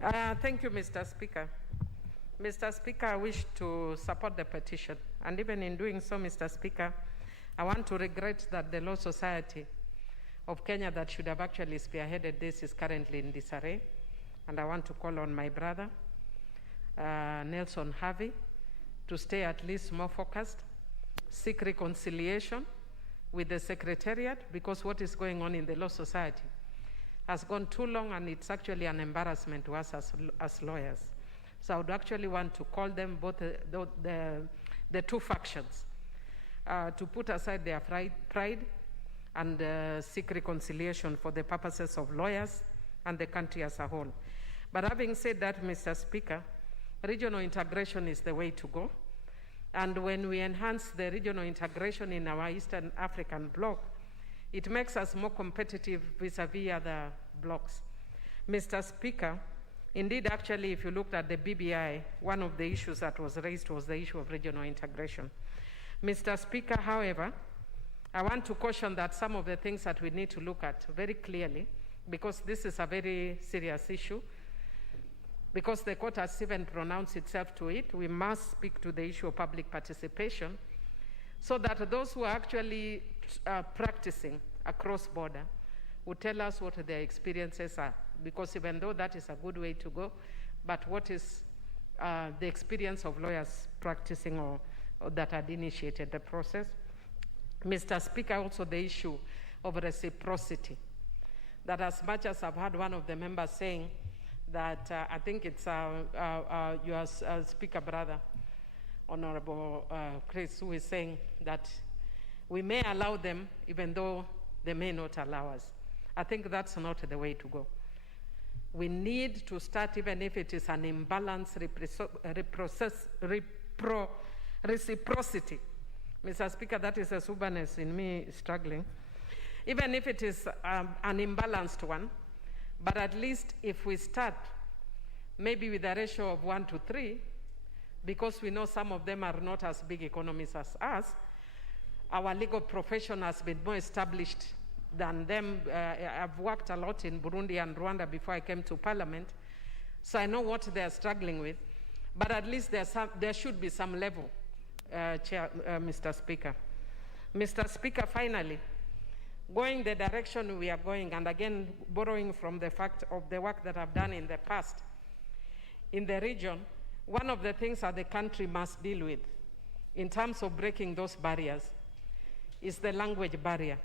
Thank you, Mr. Speaker. Mr. Speaker, I wish to support the petition. And even in doing so, Mr. Speaker, I want to regret that the Law Society of Kenya that should have actually spearheaded this is currently in disarray. And I want to call on my brother, Nelson Harvey, to stay at least more focused, seek reconciliation with the Secretariat, because what is going on in the Law Society has gone too long, and it's actually an embarrassment to us as lawyers. So I would actually want to call them, both the two factions, to put aside their pride and seek reconciliation for the purposes of lawyers and the country as a whole. But having said that, Mr. Speaker, regional integration is the way to go. And when we enhance the regional integration in our Eastern African bloc, it makes us more competitive vis-a-vis other blocs. Mr. Speaker, indeed, actually, if you looked at the BBI, one of the issues that was raised was the issue of regional integration. Mr. Speaker, however, I want to caution that some of the things that we need to look at very clearly, because this is a very serious issue, because the court has even pronounced itself to it, we must speak to the issue of public participation, so that those who are actually practicing across border would tell us what their experiences are. Because even though that is a good way to go, but what is the experience of lawyers practicing or that had initiated the process? Mr. Speaker, also the issue of reciprocity. That as much as I've had one of the members saying that I think it's your Speaker brother, Honorable Chris, who is saying that we may allow them even though they may not allow us. I think that's not the way to go. We need to start, even if it is an imbalanced reciprocity. Mr. Speaker, that is a stubbornness in me struggling. Even if it is an imbalanced one, but at least if we start maybe with a ratio of 1 to 3, because we know some of them are not as big economies as us, our legal profession has been more established than them. I've worked a lot in Burundi and Rwanda before I came to Parliament, so I know what they're struggling with. But at least there should be some level, Mr. Speaker. Mr. Speaker, finally, going the direction we are going, and again, borrowing from the fact of the work that I've done in the past in the region, one of the things that the country must deal with in terms of breaking those barriers is the language barrier.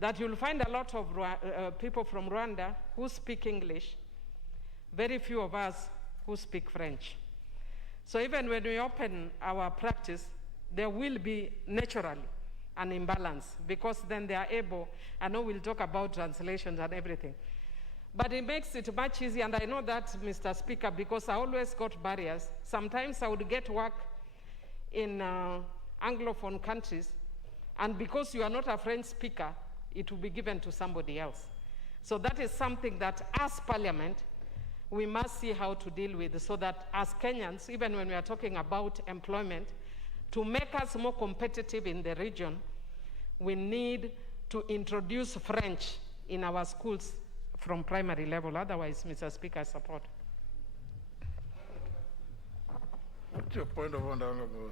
That you'll find a lot of people from Rwanda who speak English, very few of us who speak French. So even when we open our practice, there will be naturally an imbalance, because then they are able, I know we'll talk about translations and everything, but it makes it much easier, and I know that, Mr. Speaker, because I always got barriers. Sometimes I would get work in Anglophone countries, and because you are not a French speaker, it will be given to somebody else. So that is something that as Parliament, we must see how to deal with, so that as Kenyans, even when we are talking about employment, to make us more competitive in the region, we need to introduce French in our schools from primary level. Otherwise, Mr. Speaker, I support. What's your point of order, Honorable?